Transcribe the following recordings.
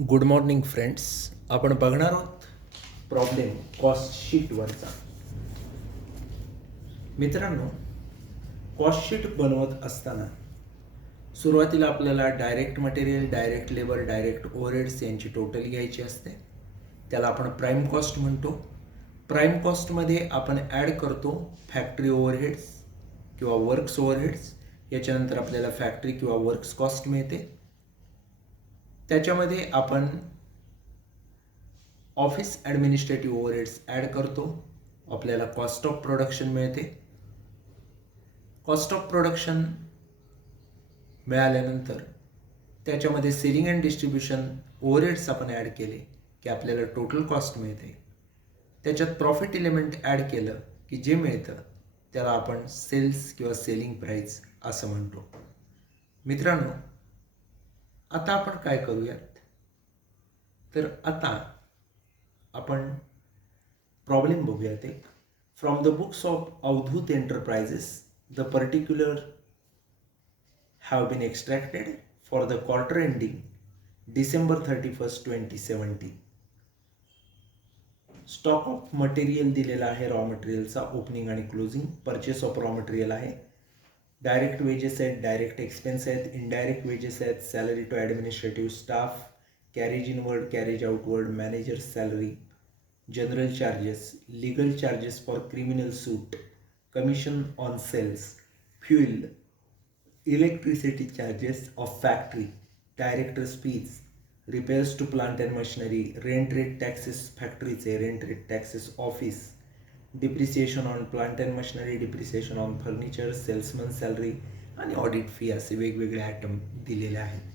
Good morning friends. आपण बघणार आहोत प्रॉब्लेम कॉस्ट शीटवरचा. मित्रांनो, कॉस्ट शीट बनवत असताना सुरुवातीला आपल्याला direct material, direct labour, direct overheads यांची टोटल घ्यायची असते. त्याला आपण प्राईम कॉस्ट म्हणतो. प्राईम कॉस्टमध्ये आपण ॲड करतो फॅक्टरी ओव्हरहेड्स किंवा वर्क्स ओव्हरहेड्स. याच्यानंतर आपल्याला फॅक्टरी किंवा वर्क्स कॉस्ट मिळते. त्याच्यामध्ये आपण ऑफिस ॲडमिनिस्ट्रेटिव्ह ओव्हरहेड्स ॲड करतो. आपल्याला कॉस्ट ऑफ प्रोडक्शन मिळते. कॉस्ट ऑफ प्रोडक्शन मिळाल्यानंतर त्याच्यामध्ये सेलिंग अँड डिस्ट्रीब्युशन ओव्हरहेड्स आपण ॲड केले की आपल्याला टोटल कॉस्ट मिळते. त्याच्यात प्रॉफिट एलिमेंट ॲड केलं की जे मिळतं त्याला आपण सेल्स किंवा सेलिंग प्राईस असं म्हणतो. मित्रांनो, आता आपण काय करूयात, तर आता आपण प्रॉब्लेम बघूयात एक. From the books of Avadhut Enterprises the particular have been extracted for the quarter ending December 31st, 2017. Stock of material दिलेला आहे रॉ मटेरियलचा, ओपनिंग आणि closing. Purchase of raw material आहे. डायरेक्ट वेजेस आहेत, डायरेक्ट एक्सपेन्स आहेत, indirect wages आहेत, salary to administrative staff, carriage inward, carriage outward, managers salary, general charges, legal charges for criminal suit, commission on sales, fuel, electricity charges of factory, director's fees, repairs to plant and machinery, rent rate taxes factoryचे, rent rate taxes office, depreciation on plant and machinery, depreciation on furniture, salesman salary आणि audit fee असे वेगवेगळे item दिलेले आहेत.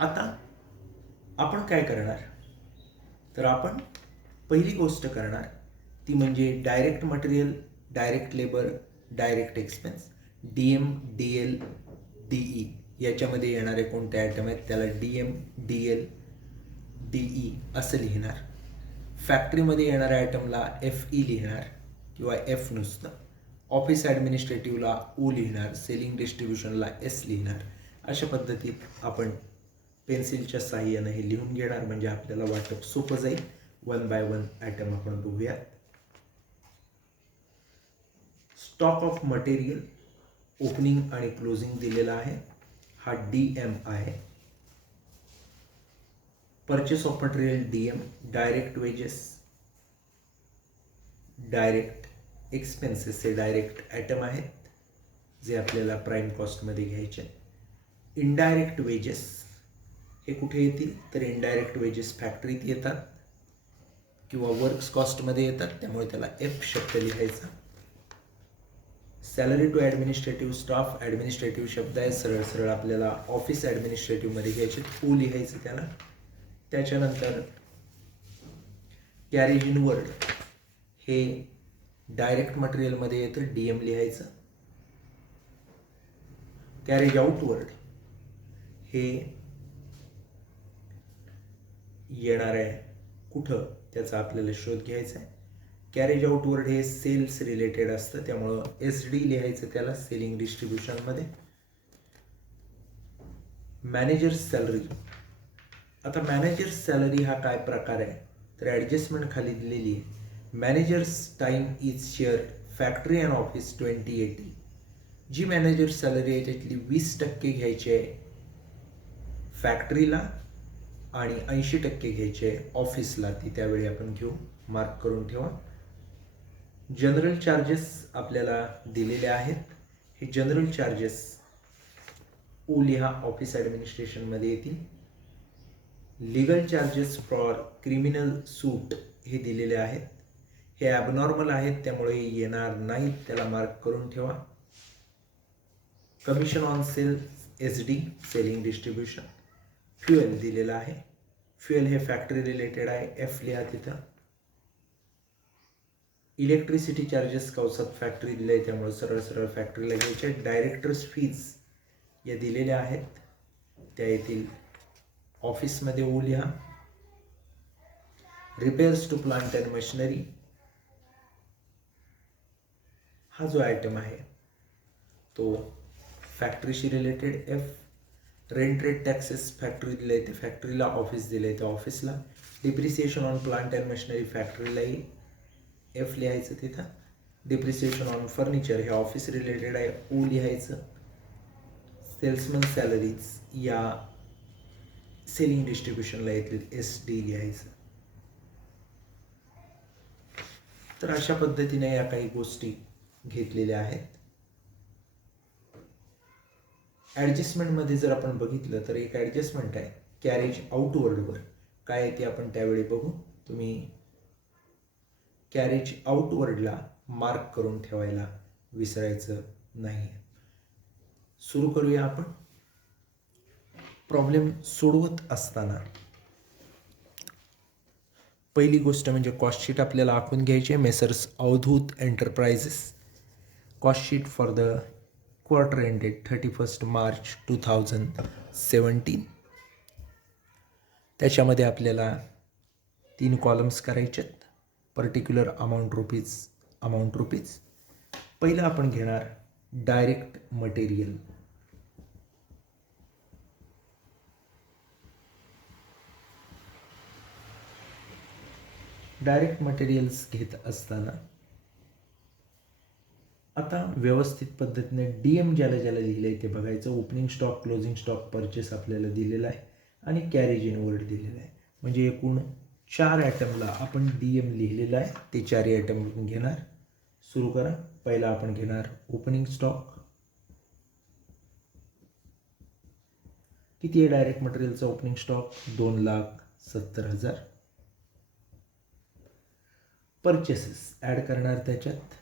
आता आपण काय करणार, तर आपण पहिली गोष्ट करणार ती म्हणजे direct material, direct labour, direct expense, DM, DL, DE याच्यामध्ये येणारे कोणते आयटम आहेत त्याला DM, DL, DE असं लिहिणार. फॅक्टरीमध्ये येणाऱ्या आयटमला FE लिहिणार किंवा F नुसतं. ऑफिस ॲडमिनिस्ट्रेटिव्हला U लिहिणार, सेलिंग डिस्ट्रीब्युशनला S लिहिणार. अशा पद्धतीत आपण पेन्सिलच्या साहाय्यानं हे लिहून घेणार, म्हणजे आपल्याला वाटप सोपं जाईल. 1 बाय 1 आयटम आपण बघूयात. स्टॉक ऑफ मटेरियल ओपनिंग आणि क्लोजिंग दिलेला आहे, हा DM आहे. Purchase of material DM, direct wedges, direct expenses हे डायरेक्ट आयटम आहेत जे आपल्याला प्राईम कॉस्टमध्ये घ्यायचे. इनडायरेक्ट वेजेस हे कुठे येतील, तर इनडायरेक्ट वेजेस फॅक्टरीत येतात किंवा वर्क्स कॉस्टमध्ये येतात, त्यामुळे त्याला F शब्द लिहायचा. Salary to administrative staff, administrative शब्द आहे, सरळ सरळ आपल्याला ऑफिस ॲडमिनिस्ट्रेटिव्हमध्ये घ्यायचे, U लिहायचं त्याला. त्याच्यानंतर कॅरेज इनवर्ड हे डायरेक्ट मटेरियलमध्ये येतं, DM लिहायचं. कॅरेज आउटवर्ड हे येणार आहे कुठं त्याचा आपल्याला शोध घ्यायचा आहे. कॅरेज आउटवर्ड हे सेल्स रिलेटेड असतं, त्यामुळं SD लिहायचं त्याला, सेलिंग डिस्ट्रीब्युशनमध्ये. मॅनेजर्स सॅलरी, आता मॅनेजर्स सॅलरी हा काय प्रकार आहे, तर ॲडजस्टमेंट खाली दिलेली आहे. Managers time is share factory and office 2080. जी मॅनेजर्स सॅलरी आहे त्यातली 20% घ्यायची आहे फॅक्टरीला आणि 80% घ्यायची आहे ऑफिसला, ती त्यावेळी आपण घेऊ, मार्क करून ठेवा. जनरल चार्जेस आपल्याला दिलेले आहेत, हे जनरल चार्जेस U लिहा, ऑफिस ॲडमिनिस्ट्रेशनमध्ये येतील. लीगल चार्जेस फॉर क्रिमिनल सूट हे दिलेले आहेत, हे ॲबनॉर्मल आहेत त्यामुळे येणार नाहीत, त्याला मार्क करून ठेवा. Commission on sales SD, selling distribution. Fuel दिलेलं आहे, फ्युएल हे फॅक्टरी रिलेटेड आहे, F लिहा तिथं. इलेक्ट्रिसिटी चार्जेस कौसात फॅक्टरी दिले आहे त्यामुळे सरळ सरळ फॅक्टरीला घ्यायचे. डायरेक्टर्स फीज या दिलेल्या आहेत, त्या येतील ऑफिसमध्ये U लिहा. Repairs to plant and machinery हा जो आयटम आहे तो फॅक्टरीशी related F. Rent rate taxes factory दिले आहे ते फॅक्टरीला, ऑफिस दिले आहे ते ऑफिसला. Depreciation on plant and machinery फॅक्टरीलाही एफ लिहायचं तिथं. डिप्रिसिएशन ऑन फर्निचर हे ऑफिस रिलेटेड आहे, ओ लिहायचं. सेल्समन सॅलरीज या सेलिंग डिस्ट्रीब्युशनला येतील, एस डी लिहायचं. तर अशा पद्धतीने या काही गोष्टी घेतलेल्या आहेत. ॲडजस्टमेंटमध्ये जर आपण बघितलं तर एक ॲडजस्टमेंट आहे कॅरेज आउटवर्डवर. काय आहे ते आपण त्यावेळी बघू. तुम्ही कॅरेज आउटवर्डला मार्क करून ठेवायला विसरायचं नाही. सुरू करूया आपण. प्रॉब्लेम सोडवत असताना पहिली गोष्ट म्हणजे कॉस्टशीट आपल्याला आखून घ्यायची आहे. Messrs Avadhut Enterprises cost sheet for the quarter ended 31 March 2017. त्याच्यामध्ये आपल्याला 3 कॉलम्स करायचे आहेत. Particular amount rupees. पहिलं आपण घेणार डायरेक्ट मटेरियल. डायरेक्ट मटेरियल्स घेत असताना आता व्यवस्थित पद्धतीने DM ज्याला लिहिलं आहे ते बघायचं. Opening stock, closing stock, purchase आपल्याला दिलेला आहे आणि कॅरेज इनवर्ड दिलेला आहे. म्हणजे एकूण 4 आयटमला आपण DM लिहिलेला आहे. ते 4 आयटम घेणार. सुरू करा. पहिला आपण घेणार ओपनिंग स्टॉक. किती आहे डायरेक्ट मटेरियलचा ओपनिंग स्टॉक? 2,70,000. परचेसेस ॲड करणार त्याच्यात.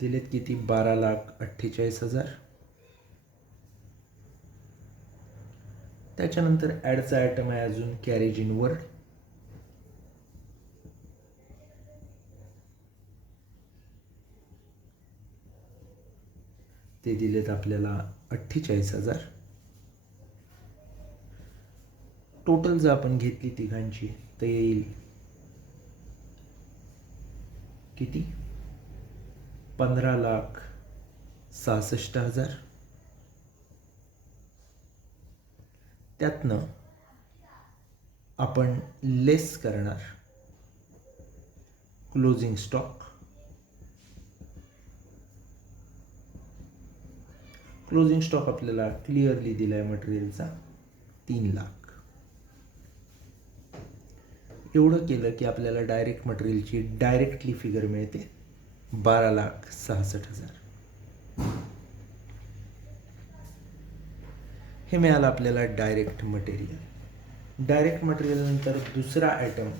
दिलेत किती? 12,48,000. त्याच्यानंतर ॲडचा आयटम आहे अजून कॅरेज इनवर्ड. ते दिलेत आपल्याला 48,000. टोटल जर आपण घेतली तिघांची तर येईल किती? 15,66,000. त्यातनं आपण लेस करणार क्लोजिंग स्टॉक. क्लोजिंग स्टॉक आपल्याला क्लिअरली दिला आहे मटेरियलचा 3 लाख. एवढं केलं की आपल्याला डायरेक्ट मटेरियलची डायरेक्टली फिगर मिळते 12,66,000. हे मिळालं आपल्याला डायरेक्ट मटेरियल. डायरेक्ट मटेरियल नंतर दुसरा आयटम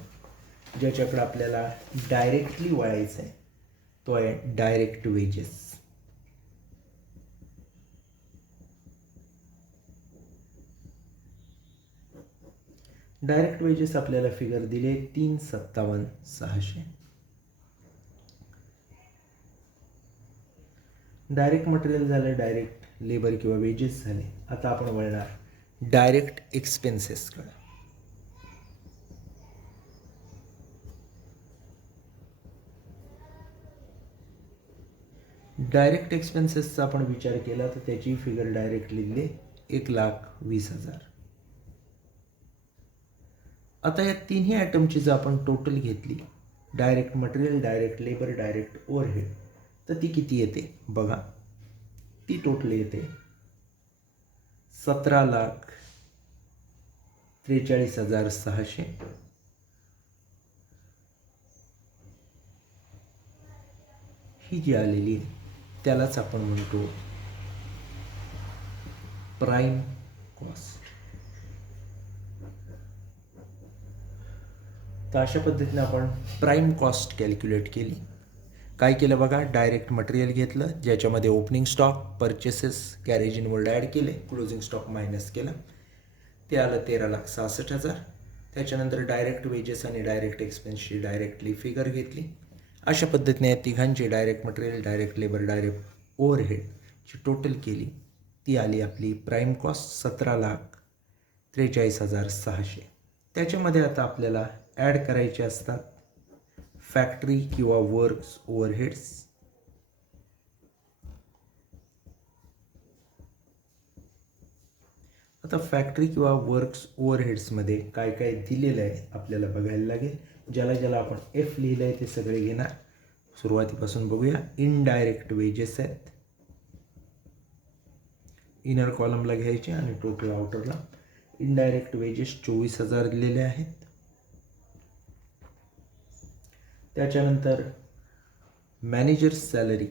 ज्याच्याकडे आपल्याला डायरेक्टली वळायचं आहे तो आहे डायरेक्ट वेजेस. डायरेक्ट वेजेस आपल्याला फिगर दिले 3,57,600. डायरेक्ट मटेरियल झालं, डायरेक्ट लेबर किंवा वेजेस झाले. आता आपण वळणार डायरेक्ट एक्सपेन्सेसकडे. डायरेक्ट एक्सपेन्सेसचा आपण विचार केला तर त्याची फिगर डायरेक्ट लिहिली 1,20,000. आता या तिन्ही आयटमची जर आपण टोटल घेतली, direct material, direct labour, direct overhead, तर ती किती येते बघा. ती टोटल येते 17,43,600. ही जी आलेली त्यालाच आपण म्हणतो प्राईम कॉस्ट. तर अशा पद्धतीने आपण प्राईम कॉस्ट कॅल्क्युलेट केली. काय केलं बघा, डायरेक्ट मटेरियल घेतलं ज्याच्यामध्ये opening stock, purchases, carriage inward add केले, क्लोजिंग स्टॉक मायनस केला, ते आलं 13,66,000. त्याच्यानंतर डायरेक्ट वेजेस आणि डायरेक्ट एक्सपेन्सची डायरेक्टली फिगर घेतली. अशा पद्धतीने या तिघांची direct material, direct labour, direct ओव्हरहेडची टोटल केली. ती आली आपली प्राईम कॉस्ट 17,43,600. त्याच्यामध्ये आता आपल्याला ॲड करायचे असतात फॅक्टरी किंवा वर्क्स ओव्हरहेड्स. आता फॅक्टरी किंवा वर्क्स ओव्हरहेड्समध्ये काय काय दिलेलं आहे आपल्याला बघायला लागेल. ज्याला ज्याला आपण एफ लिहिलं आहे ते सगळे घेणार. सुरुवातीपासून बघूया. इनडायरेक्ट वेजेस आहेत, इनर कॉलमला घ्यायचे आणि टोटल आउटरला. इनडायरेक्ट वेजेस 24,000 दिलेले आहेत. त्याच्यानंतर मॅनेजर्स सॅलरी,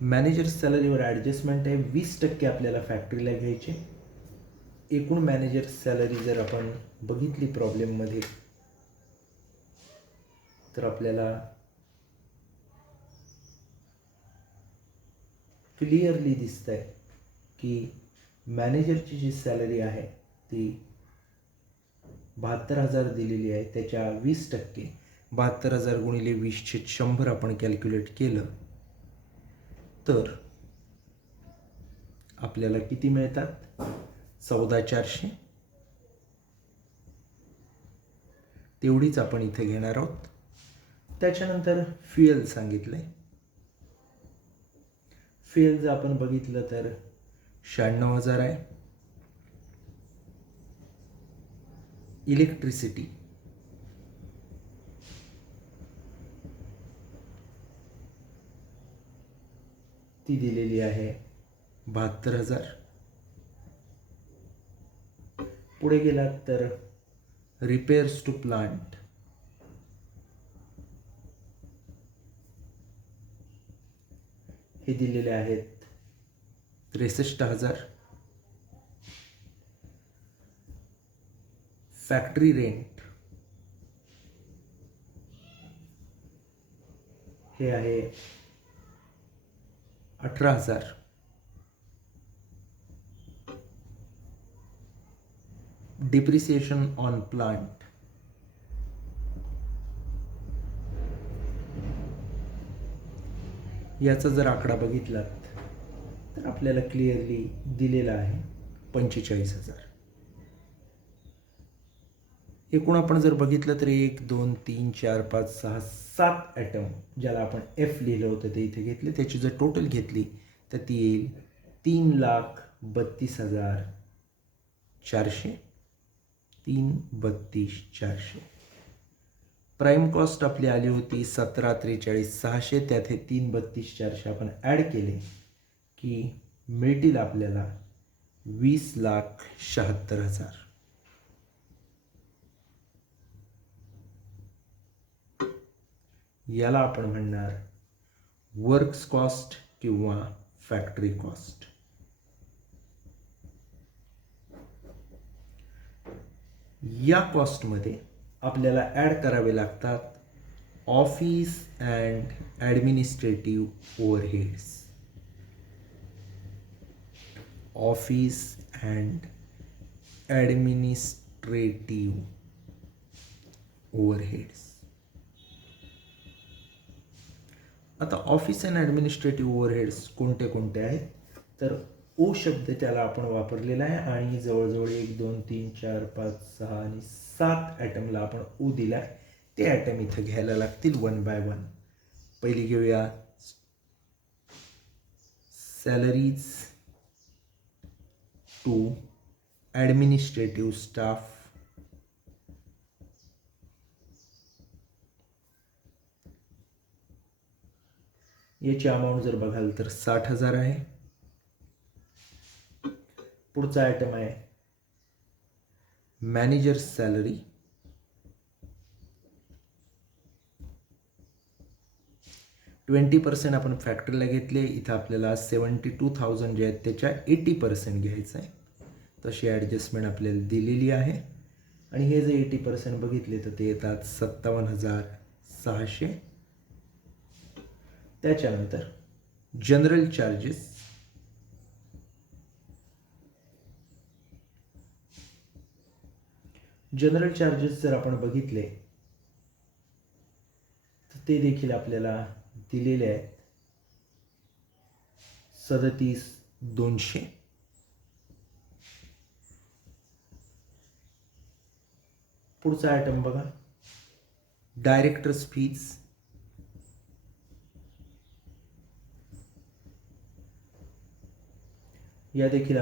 मॅनेजर्स सॅलरीवर ॲडजस्टमेंट आहे. 20% आपल्याला फॅक्टरीला घ्यायचे. एकूण मॅनेजर्स सॅलरी जर आपण बघितली प्रॉब्लेममध्ये तर आपल्याला क्लिअरली दिसत आहे की मॅनेजरची जी सॅलरी आहे ती 72,000 दिलेली आहे. त्याच्या 20% 72,000 गुणिले 20/100 आपण कॅल्क्युलेट केलं तर आपल्याला किती मिळतात? 14,400. तेवढीच आपण इथे घेणार आहोत. त्याच्यानंतर फ्युएल सांगितलं आहे. फ्युएल जर आपण बघितलं तर 96,000 आहे. इलेक्ट्रिसिटी ती दिलेली आहे 72,000. पुढे गेलात तर रिपेअर्स टू प्लांट हे दिलेले आहेत 63,000. फॅक्टरी रेंट हे आहे 18,000. डिप्रिसिएशन ऑन प्लांट याचा जर आकडा बघितलात तर आपल्याला क्लिअरली दिलेला आहे 45,000. एकूण आपण जर बघितलं तर 1 2 3 4 5 6 7 ॲटम ज्याला आपण एफ लिहिलं होतं ते इथे घेतले. त्याची जर टोटल घेतली तर ती येईल 3,32,400. 3,32,400. प्राईम कॉस्ट आपली आली होती 17,43,600. त्यात हे 3,32,400 आपण ॲड केले की मिळतील आपल्याला 20,76,000. याला आपण म्हणणार वर्क्स कॉस्ट किंवा फॅक्टरी कॉस्ट. या कॉस्टमध्ये आपल्याला ॲड करावे लागतात office and administrative overheads. Office and administrative overheads. आता ऑफिस अँड ॲडमिनिस्ट्रेटिव्ह ओव्हरहेड्स कोणते कोणते आहेत तर ओ शब्द त्याला आपण वापरलेला आहे आणि जवळजवळ 1 2 3 4 5 6 आणि 7 ॲटमला आपण ओ दिला आहे. ते ॲटम इथं घ्यायला लागतील 1 बाय 1. पहिली घेऊया सॅलरीज टू ॲडमिनिस्ट्रेटिव्ह स्टाफ. याची अमाऊंट जर बघाल तर 60,000 आहे. पुढचा आयटम आहे मॅनेजर्स सॅलरी. %20 आपण फॅक्टरीला घेतले. इथं आपल्याला 72,000 जे आहेत त्याच्या 80% घ्यायचं आहे. तशी ॲडजस्टमेंट आपल्याला दिलेली आहे. आणि हे जे 80% बघितले तर ते येतात 57,600. त्याच्यानंतर जनरल चार्जेस. जनरल चार्जेस जर आपण बघितले तर ते देखील आपल्याला दिलेले आहेत 37,200. पुढचा आयटम बघा डायरेक्टर्स फीज. या देखील